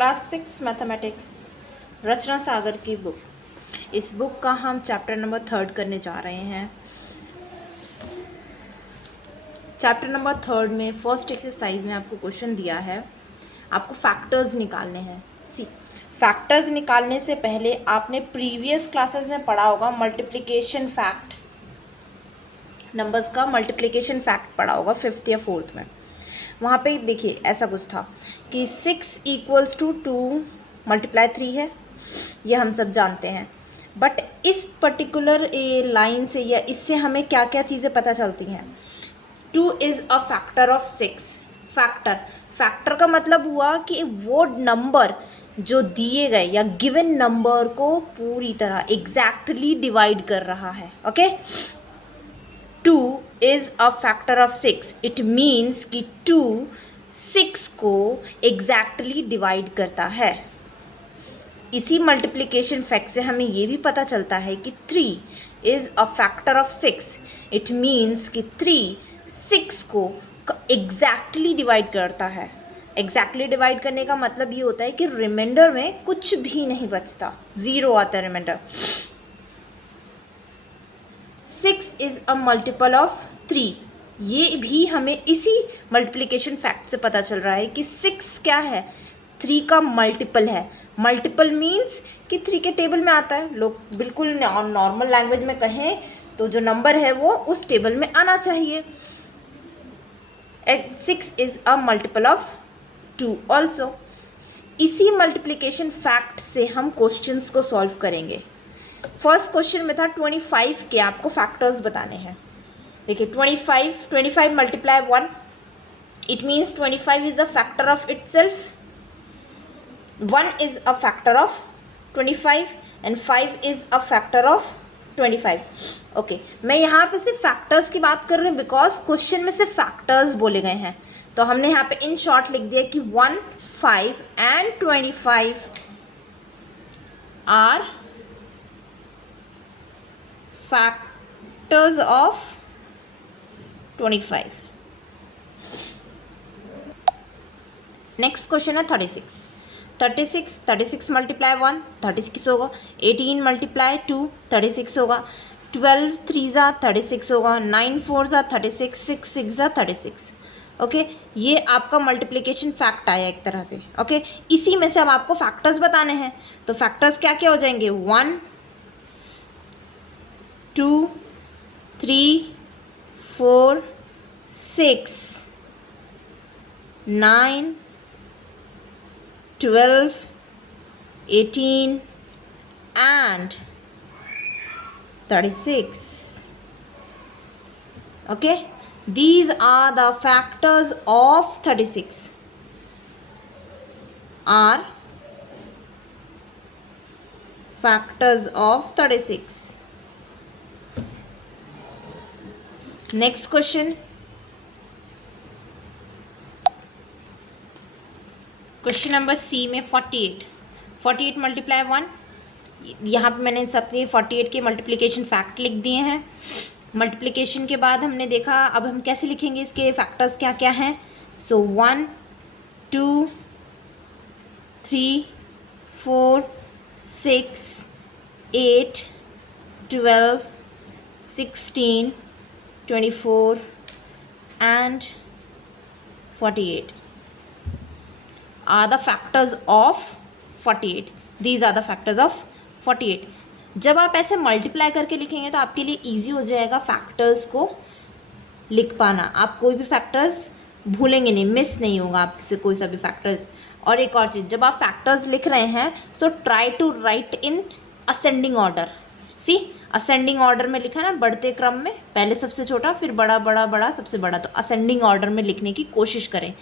Class 6 mathematics रचना सागर की book. इस book का हम चैप्टर नंबर 3 करने जा रहे हैं। चैप्टर नंबर 3 में फर्स्ट एक्सरसाइज में आपको क्वेश्चन दिया है, आपको फैक्टर्स निकालने हैं। सी फैक्टर्स निकालने से पहले आपने प्रीवियस क्लासेस में पढ़ा होगा मल्टीप्लिकेशन फैक्ट, नंबर्स का मल्टीप्लिकेशन फैक्ट पढ़ा होगा 5th या 4th में। वहाँ पे देखिए ऐसा कुछ था कि 6 = 2 × 3 है, ये हम सब जानते हैं। बट इस पर्टिकुलर लाइन से या इससे हमें क्या क्या चीज़ें पता चलती हैं। 2 is a factor of 6। Factor का मतलब हुआ कि वो नंबर जो दिए गए या गिवन नंबर को पूरी तरह एग्जैक्टली डिवाइड कर रहा है। Okay, 2 is a factor of 6. It means कि 2 6 को exactly divide करता है। इसी multiplication fact से हमें ये भी पता चलता है कि 3 is a factor of 6. It means कि 3 6 को exactly divide करता है। exactly divide करने का मतलब ये होता है कि रिमाइंडर में कुछ भी नहीं बचता, 0 आता है reminder. 6 is a multiple of 3। ये भी हमें इसी मल्टीप्लिकेशन फैक्ट से पता चल रहा है कि 6 क्या है, 3 का मल्टीपल है। मल्टीपल मीन्स कि 3 के टेबल में आता है। लोग बिल्कुल नॉर्मल लैंग्वेज में कहें तो जो नंबर है वो उस टेबल में आना चाहिए। 6 is a multiple of 2 also. इसी मल्टीप्लिकेशन फैक्ट से हम क्वेश्चंस को सॉल्व करेंगे। फर्स्ट क्वेश्चन में था 25 के आपको फैक्टर्स बताने हैं। देखिए 25 × 1, it means 25 is the factor of itself, 1 is a factor of 25 and 5 is a factor of 25। Okay, मैं यहाँ पे सिर्फ फैक्टर्स की बात कर रही हूँ बिकॉज क्वेश्चन में सिर्फ फैक्टर्स बोले गए हैं। तो हमने यहाँ पे इन शॉर्ट लिख दिया कि 1, 5 and 25 are factors of 25। Next question है 36 36 × 1 36 होगा, 18 × 2 36 होगा, 12 3 36 होगा, 9 4 36, 6 6 36। ओके, ये आपका मल्टीप्लिकेशन फैक्ट आया एक तरह से। ओके, इसी में से अब आपको फैक्टर्स बताने हैं। तो फैक्टर्स क्या क्या हो जाएंगे, 1 2 3 4 6 9 12 18 and 36। okay, these are the factors of 36 are factors of 36। Next question, question number C में 48 × 1। यहाँ पे मैंने सबके 48 के मल्टीप्लिकेशन फैक्ट लिख दिए हैं। मल्टीप्लिकेशन के बाद हमने देखा अब हम कैसे लिखेंगे, इसके फैक्टर्स क्या क्या हैं। सो 1 2 3 4 6 8 12 16 24 and 48 are the factors of 48। These are the factors of 48। जब आप ऐसे मल्टीप्लाई करके लिखेंगे तो आपके लिए इजी हो जाएगा फैक्टर्स को लिख पाना। आप कोई भी फैक्टर्स भूलेंगे नहीं, मिस नहीं होगा आपसे कोई सा भी फैक्टर्स। और एक और चीज़, जब आप फैक्टर्स लिख रहे हैं so try to write in ascending order. C ascending order में लिखा ना, बढ़ते क्रम में, पहले सबसे छोटा फिर बड़ा बड़ा बड़ा सबसे बड़ा। तो असेंडिंग ऑर्डर में लिखने की कोशिश करें,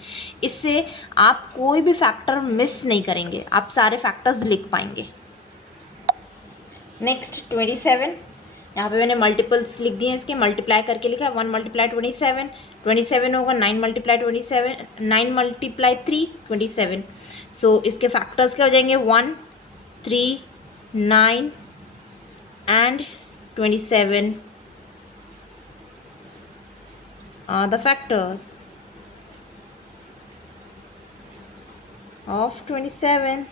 इससे आप कोई भी फैक्टर मिस नहीं करेंगे, आप सारे फैक्टर्स लिख पाएंगे। नेक्स्ट 27, यहाँ पे मैंने मल्टीपल्स लिख दिए हैं इसके, मल्टीप्लाई करके लिखा है। 1 × 27 27 होगा, 9 × 27 9 × 3 27। सो इसके फैक्टर्स क्या हो जाएंगे, 1 3 9 and 27 are the factors of 27।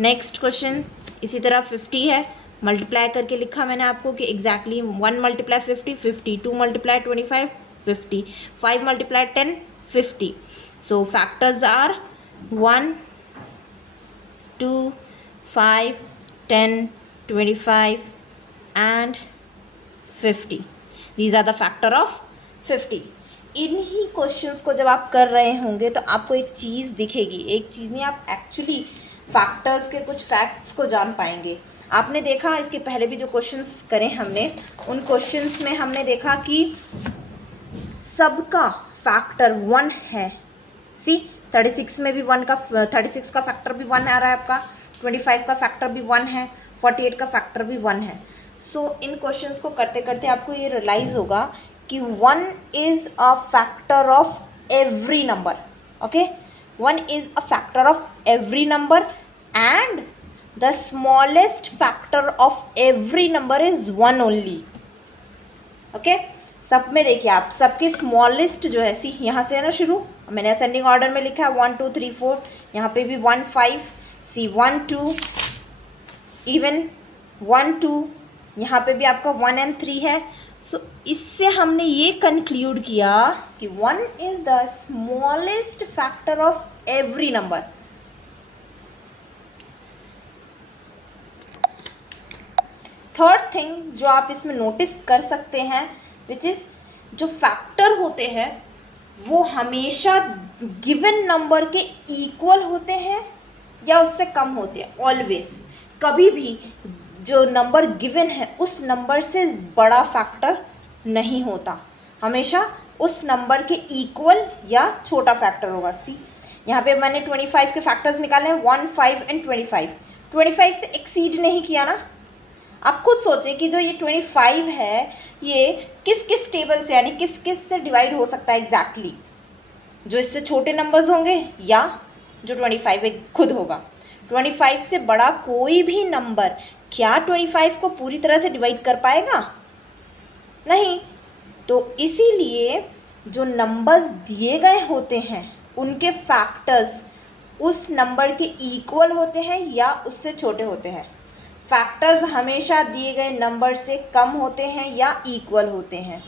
Next question इसी तरह 50 है, मल्टीप्लाई करके लिखा मैंने आपको कि exactly 1 multiply 50 50, 2 multiply 25 50, 5 multiply 10 50। So factors are 1 2 5 10 25 and 50। These are the factor of 50। इन्हीं क्वेश्चंस को जब आप कर रहे होंगे तो आपको एक चीज़ दिखेगी, एक चीज़ नहीं, आप एक्चुअली फैक्टर्स के कुछ फैक्ट्स को जान पाएंगे। आपने देखा इसके पहले भी जो क्वेश्चंस करें हमने, उन क्वेश्चंस में हमने देखा कि सबका फैक्टर 1 है। सी 36 में भी 1 का 36 का फैक्टर भी 1 आ रहा है आपका, 25 का फैक्टर भी 1 है, 48 का फैक्टर भी 1 है। सो इन क्वेश्चंस को करते करते आपको ये रियलाइज़ होगा कि 1 is a factor of every number. Okay, 1 is a factor of every number and the smallest factor of every number is 1 only. Okay, सब में देखिए आप, सबके स्मॉलेस्ट जो है, सी यहाँ से है ना शुरू, मैंने असेंडिंग ऑर्डर में लिखा है 1 2 3 4, यहाँ पे भी 1 5, सी 1 2, इवन 1 2, यहाँ पे भी आपका 1 and 3 है। सो इससे हमने ये कंक्लूड किया कि 1 is the smallest factor of every number. Third thing जो आप इसमें नोटिस कर सकते हैं, विच इज जो फैक्टर होते हैं वो हमेशा गिवन नंबर के इक्वल होते हैं या उससे कम होते हैं। ऑलवेज, कभी भी जो नंबर गिवन है उस नंबर से बड़ा फैक्टर नहीं होता, हमेशा उस नंबर के इक्वल या छोटा फैक्टर होगा। सी यहाँ पे मैंने 25 के फैक्टर्स निकाले हैं, 1 5 एंड 25। 25 से एक्सीड नहीं किया ना। आप खुद सोचें कि जो ये 25 है ये किस किस टेबल से, यानी किस किस से डिवाइड हो सकता है एग्जैक्टली, जो इससे छोटे नंबर्स होंगे या जो 25 खुद होगा। 25 से बड़ा कोई भी नंबर क्या 25 को पूरी तरह से डिवाइड कर पाएगा? नहीं। तो इसीलिए जो नंबर्स दिए गए होते हैं उनके फैक्टर्स उस नंबर के इक्वल होते हैं या उससे छोटे होते हैं। फैक्टर्स हमेशा दिए गए नंबर से कम होते हैं या इक्वल होते हैं।